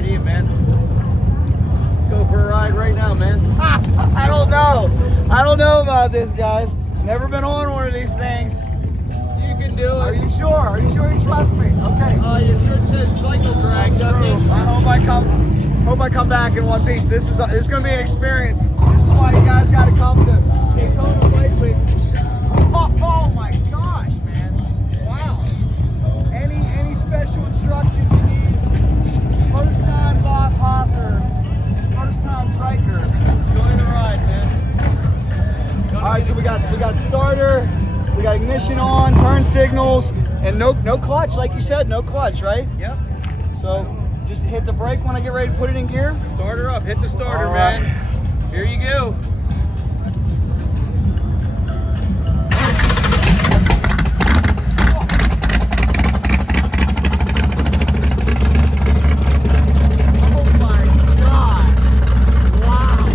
idea, man. Go for a ride right now, man. I don't know. I don't know about this, guys. Never been on one of these things. You can do it. Are you sure? Are you sure you trust me? Okay. You sure says cycle drag, doesn't it? I hope I come back in one piece. This is going to be an experience. This is why you guys got to come to Daytona Bike Week. Oh my gosh, man! Wow. Any special instructions you need? First time Boss Hosser, first time Triker. Enjoy the ride, man. All right, so we got starter, we got ignition on, turn signals, and no clutch, like you said, no clutch, right? Yep. So just hit the brake when I get ready to put it in gear. Start her up. Hit the starter, All right. man. Here you go. Oh my God! Wow!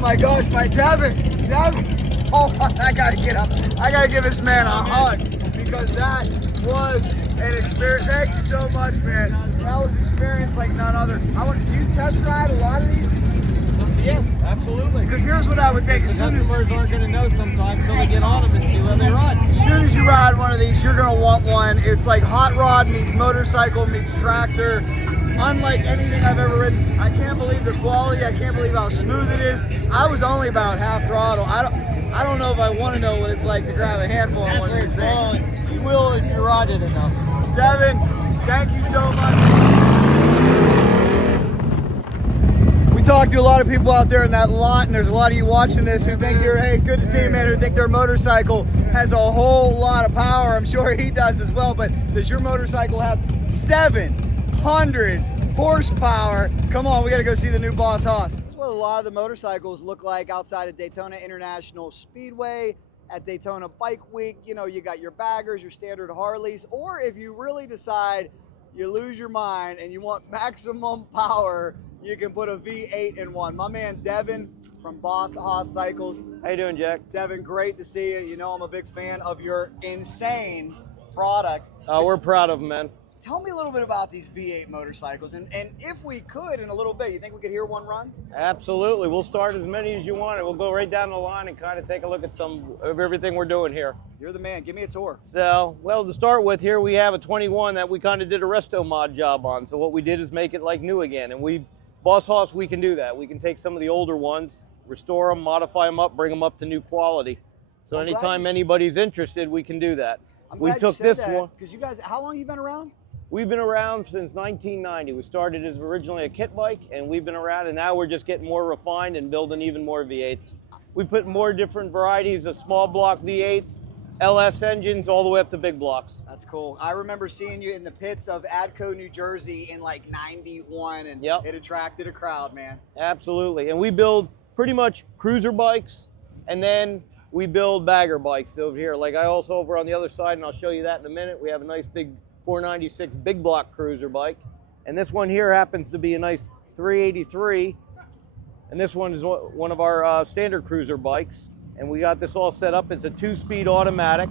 my gosh, my Devon. Oh, I gotta get up. I gotta give this man a hug because that was an experience. Thank you so much, man. That was an experience like none other. Do you test ride a lot of these? Yes, absolutely. Because here's what I would think. The customers aren't going to know sometimes until they get on them and see where they run. As soon as you ride one of these, you're going to want one. It's like hot rod meets motorcycle meets tractor. Unlike anything I've ever ridden. I can't believe the quality. I can't believe how smooth it is. I was only about half throttle. I don't know if I want to know what it's like to grab a handful on one of these things. You will if you ride it enough. Devon, thank you so much. We talked to a lot of people out there in that lot, and there's a lot of you watching this who think hey, good to see you, man, who think their motorcycle has a whole lot of power. I'm sure he does as well, but does your motorcycle have 700 horsepower? Come on, we gotta go see the new Boss Hoss. That's what a lot of the motorcycles look like outside of Daytona International Speedway at Daytona Bike Week. You know, you got your baggers, your standard Harleys, or if you really decide you lose your mind and you want maximum power, you can put a V8 in one. My man Devon from Boss Hoss Cycles. How you doing, Jack? Devon, great to see you. You know I'm a big fan of your insane product. We're proud of them, man. Tell me a little bit about these V8 motorcycles, and if we could in a little bit, you think we could hear one run? Absolutely. We'll start as many as you want, and we'll go right down the line and kind of take a look at some of everything we're doing here. You're the man. Give me a tour. So, well, to start with, here we have a 21 that we kind of did a resto mod job on. So what we did is make it like new again, and Boss Hoss, we can do that. We can take some of the older ones, restore them, modify them up, bring them up to new quality. So anytime anybody's interested, we can do that. We took this one because you guys. How long have you been around? We've been around since 1990. We started as originally a kit bike, and we've been around, and now we're just getting more refined and building even more V8s. We put more different varieties of small block V8s, LS engines, all the way up to big blocks. That's cool. I remember seeing you in the pits of Adco, New Jersey in like 91, and it attracted a crowd, man. Absolutely. And we build pretty much cruiser bikes, and then we build bagger bikes over here. Like I also over on the other side, and I'll show you that in a minute, we have a nice big 496 big block cruiser bike. And this one here happens to be a nice 383. And this one is one of our standard cruiser bikes. And we got this all set up. It's a 2-speed automatic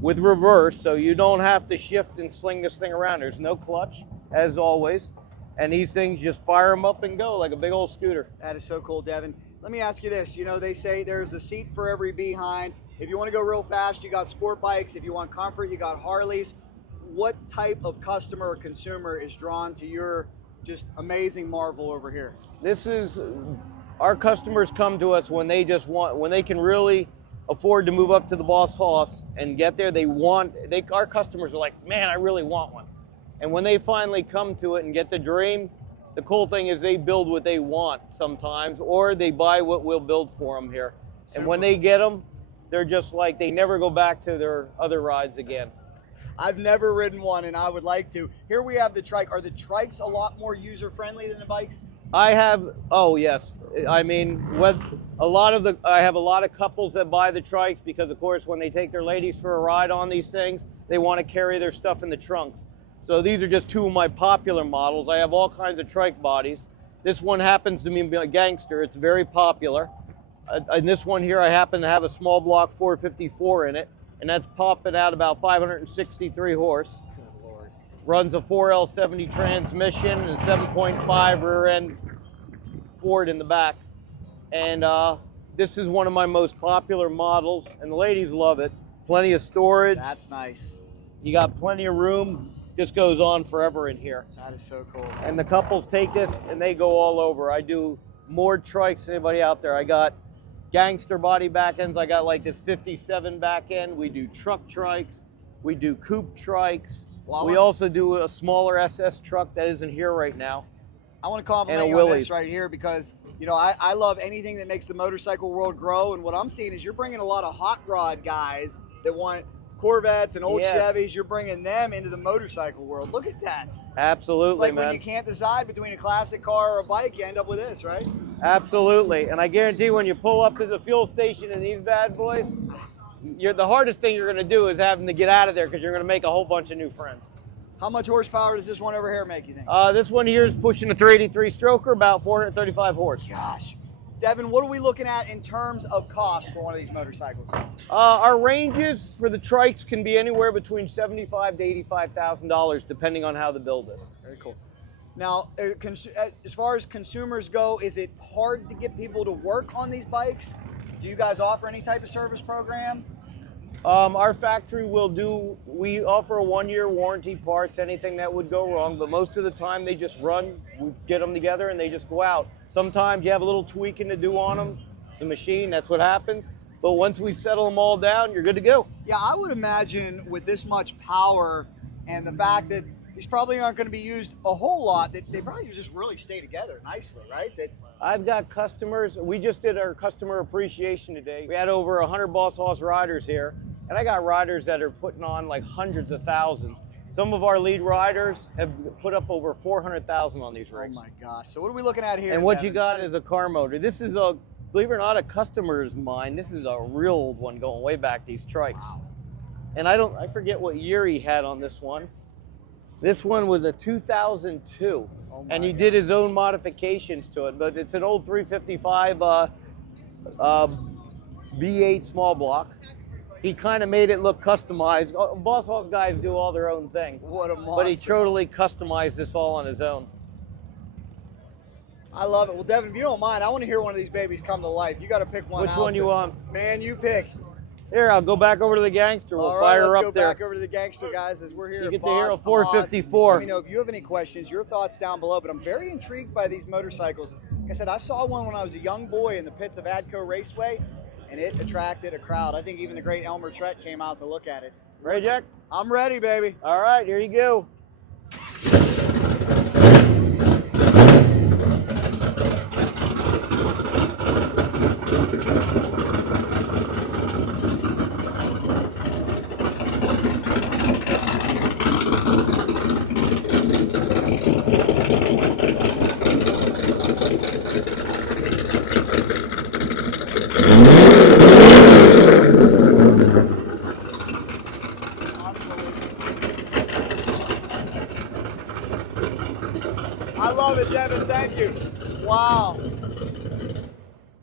with reverse, so you don't have to shift and sling this thing around. There's no clutch, as always. And these things just fire them up and go like a big old scooter. That is so cool, Devon. Let me ask you this. You know, they say there's a seat for every behind. If you want to go real fast, you got sport bikes. If you want comfort, you got Harleys. What type of customer or consumer is drawn to your just amazing marvel over here? Our customers come to us when they can really afford to move up to the Boss Hoss and get there. Our customers are like, man, I really want one. And when they finally come to it and get the dream, the cool thing is they build what they want sometimes, or they buy what we'll build for them here. Super. And when they get them, they're just like, they never go back to their other rides again. I've never ridden one, and I would like to. Here we have the Trike. Are the Trikes a lot more user-friendly than the bikes? Oh yes. I mean, I have a lot of couples that buy the Trikes because, of course, when they take their ladies for a ride on these things, they want to carry their stuff in the trunks. So these are just two of my popular models. I have all kinds of Trike bodies. This one happens to be a gangster. It's very popular. And this one here, I happen to have a small block 454 in it. And that's popping out about 563 horse. Good Lord. Runs a 4L70 transmission and 7.5 rear end Ford in the back. And this is one of my most popular models, and the ladies love it. Plenty of storage. That's nice. You got plenty of room. This goes on forever in here. That is so cool. And the couples take this and they go all over. I do more Trikes than anybody out there. I got gangster body back ends. I got like this 57 back end. We do truck Trikes. We do coupe Trikes. Well, we also do a smaller SS truck that isn't here right now. I want to compliment you on this right here because, you know, I love anything that makes the motorcycle world grow. And what I'm seeing is you're bringing a lot of hot rod guys that want Corvettes and old Chevys. You're bringing them into the motorcycle world. Look at that. Absolutely, it's like man. When you can't decide between a classic car or a bike, you end up with this, right? Absolutely. And I guarantee when you pull up to the fuel station in these bad boys, the hardest thing you're going to do is having to get out of there because you're going to make a whole bunch of new friends. How much horsepower does this one over here make, you think? This one here is pushing a 383 stroker, about 435 horse. Gosh, Devon, what are we looking at in terms of cost for one of these motorcycles? Our ranges for the Trikes can be anywhere between $75,000 to $85,000, depending on how the build is. Very cool. Now, as far as consumers go, is it hard to get people to work on these bikes? Do you guys offer any type of service program? Our factory we offer a 1-year warranty, parts, anything that would go wrong, but most of the time they just run, we get them together and they just go out. Sometimes you have a little tweaking to do on them. It's a machine, that's what happens. But once we settle them all down, you're good to go. Yeah, I would imagine with this much power and the fact that these probably aren't going to be used a whole lot, that they probably just really stay together nicely, right? I've got customers, we just did our customer appreciation today. We had over 100 Boss Hoss riders here, and I got riders that are putting on like hundreds of thousands. Some of our lead riders have put up over 400,000 on these rigs. Oh my gosh, so what are we looking at here? And what Devon? you got is a car motor. This is believe it or not, a customer's mine. This is a real old one going way back, these Trikes. Wow. And I forget what year he had on this one. This one was a 2002, and he did his own modifications to it, but it's an old 355 V8 small block. He kind of made it look customized. Boss Hoss guys do all their own thing. What a monster. But he totally customized this all on his own. I love it. Well, Devon, if you don't mind, I want to hear one of these babies come to life. You got to pick one out. Which one you want? Man, you pick. Here, I'll go back over to the Gangster. We'll All fire right, her let's up go there. back over to the Gangster, guys, as we're here You at get the Boss Hero Hoss. 454. Let me know if you have any questions, your thoughts down below, but I'm very intrigued by these motorcycles. Like I said, I saw one when I was a young boy in the pits of Adco Raceway, and it attracted a crowd. I think even the great Elmer Trett came out to look at it. Ready, Jack? I'm ready, baby. All right, here you go. I love it, Devon. Thank you. Wow.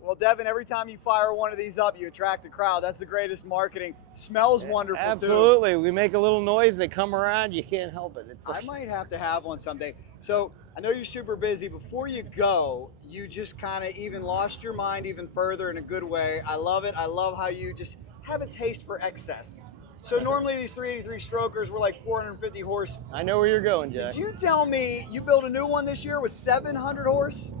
Well, Devon, every time you fire one of these up, you attract a crowd. That's the greatest marketing. Smells wonderful, Absolutely. We make a little noise. They come around. You can't help it. I might have to have one someday. So I know you're super busy. Before you go, you just kind of even lost your mind even further in a good way. I love it. I love how you just have a taste for excess. So normally these 383 strokers were like 450 horse. I know where you're going, Jack. Did you tell me you built a new one this year with 700 horse?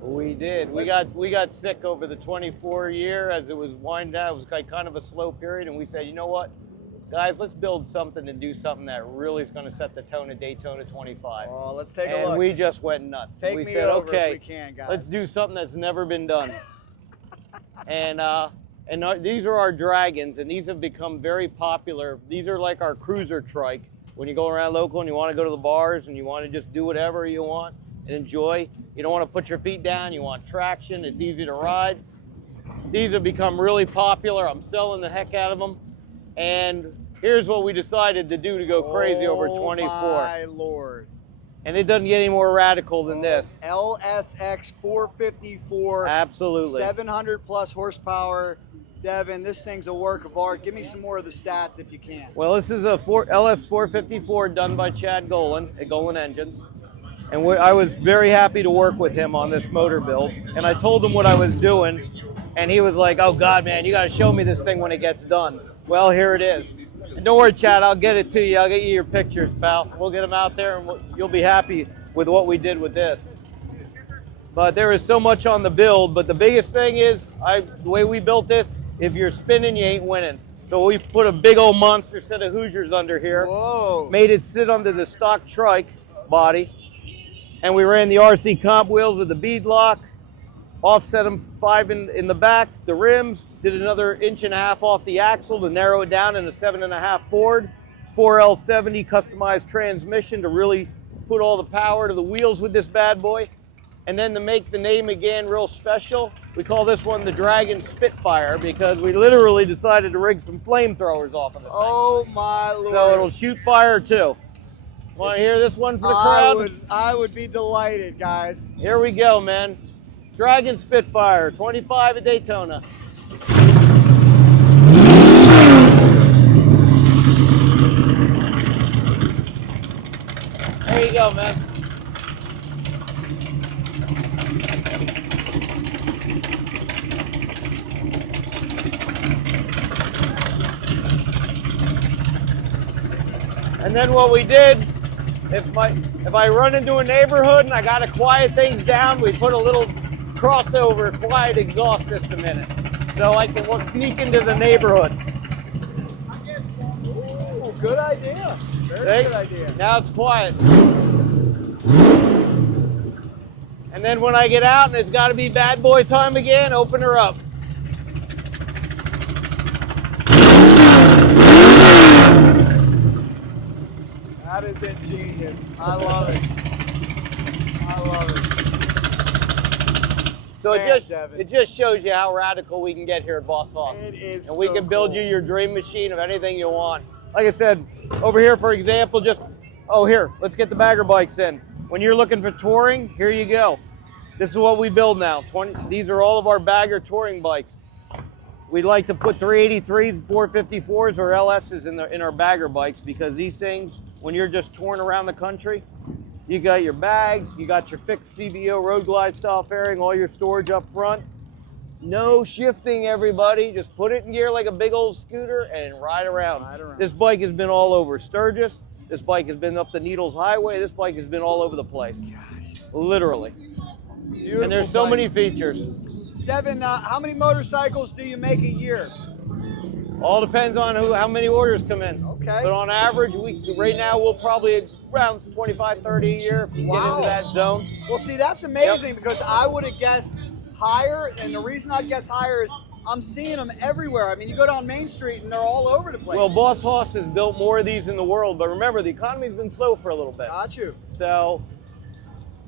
We did. We got sick over the 24 year as it was winding down. It was like kind of a slow period, and we said, you know what, guys, let's build something and do something that really is going to set the tone of Daytona 25. Oh, let's take a look. And we just went nuts. Take we me said, over okay, if we can, guys. let's do something that's never been done. These are our Dragons, and these have become very popular. These are like our cruiser trike. When you go around local and you want to go to the bars and you want to just do whatever you want and enjoy, you don't want to put your feet down, you want traction, it's easy to ride. These have become really popular. I'm selling the heck out of them. And here's what we decided to do to go crazy over 24. Oh my Lord. And it doesn't get any more radical than this. LSX 454. Absolutely. 700 plus horsepower. Devon, this thing's a work of art. Give me some more of the stats if you can. Well, this is a LS 454 done by Chad Golan at Golan Engines. And I was very happy to work with him on this motor build. And I told him what I was doing. And he was like, oh God, man, you got to show me this thing when it gets done. Well, here it is. And don't worry, Chad, I'll get it to you. I'll get you your pictures, pal. We'll get them out there, and you'll be happy with what we did with this. But there is so much on the build. But the biggest thing is, the way we built this, if you're spinning, you ain't winning. So we put a big old monster set of Hoosiers under here. Whoa. Made it sit under the stock trike body. And we ran the RC comp wheels with the bead lock. Offset them 5 in the back, the rims, did another 1.5 inches off the axle to narrow it down in a 7.5 Ford. 4L70 customized transmission to really put all the power to the wheels with this bad boy. And then to make the name again real special, we call this one the Dragon Spitfire because we literally decided to rig some flamethrowers off of it. Oh my Lord. So it'll shoot fire too. Want to hear this one for the crowd? I would be delighted, guys. Here we go, man. Dragon Spitfire, 25 at Daytona. There you go, man. And then what we did, if I run into a neighborhood and I got to quiet things down, we put a little crossover quiet exhaust system in it. So I can sneak into the neighborhood. Ooh, good idea. Very good idea. Now it's quiet. And then when I get out and it's got to be bad boy time again, open her up. That is ingenious. I love it. I love it. So Man, it just shows you how radical we can get here at Boss Hoss. It is and we so can build cool. you your dream machine of anything you want. Like I said, over here, for example, here, let's get the bagger bikes in. When you're looking for touring, here you go. This is what we build now. These are all of our bagger touring bikes. We like to put 383s, 454s, or LSs in our bagger bikes because these things, when you're just touring around the country, you got your bags, you got your fixed CBO road glide style fairing, all your storage up front. No shifting, everybody. Just put it in gear like a big old scooter and ride around. This bike has been all over Sturgis. This bike has been up the Needles Highway. This bike has been all over the place. Literally. Beautiful And there's so bike. many features. Devon, how many motorcycles do you make a year? All depends on how many orders come in. Okay. But on average, right now we'll probably around 25, 30 a year if we get into that zone. Well, see, that's amazing because I would have guessed higher, and the reason I'd guess higher is I'm seeing them everywhere. I mean, you go down Main Street and they're all over the place. Well, Boss Hoss has built more of these in the world, but remember, the economy's been slow for a little bit. Got you. So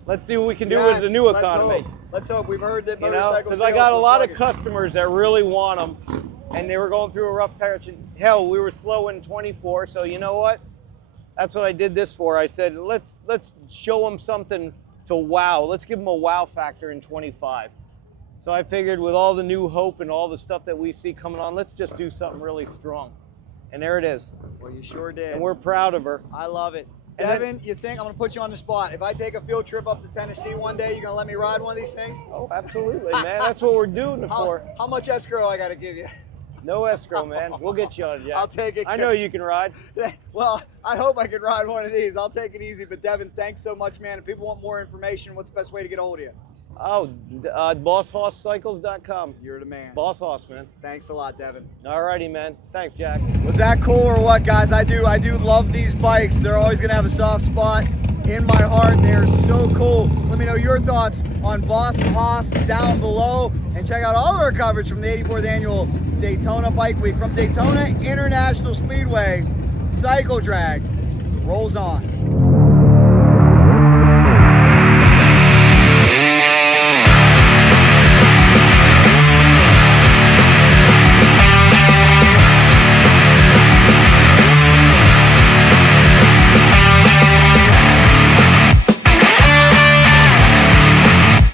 let's see what we can do with the new economy. Let's hope. We've heard that You know, motorcycle because I sales got a were lot of sluggish. customers that really want them, and they were going through a rough patch. Hell, we were slow in 24, so you know what? That's what I did this for. I said, let's show them something to wow. Let's give them a wow factor in 25. So I figured with all the new hope and all the stuff that we see coming on, let's just do something really strong. And there it is. Well, you sure did. And we're proud of her. I love it. And then- Devon, you think I'm going to put you on the spot? If I take a field trip up to Tennessee one day, you going to let me ride one of these things? Oh, absolutely, man. That's what we're doing it for. How much escrow I got to give you? No escrow, man. We'll get you on it, Jack. I'll take it. I know you can ride. Well, I hope I can ride one of these. I'll take it easy. But Devon, thanks so much, man. If people want more information, what's the best way to get a hold of you? Oh, BossHossCycles.com. You're the man. Boss Hoss, man. Thanks a lot, Devon. Alrighty, man. Thanks, Jack. Was that cool or what, guys? I do love these bikes. They're always gonna have a soft spot in my heart. They're so cool. Let me know your thoughts on Boss Hoss down below, and check out all of our coverage from the 84th annual Daytona Bike Week from Daytona International Speedway. Cycle Drag rolls on.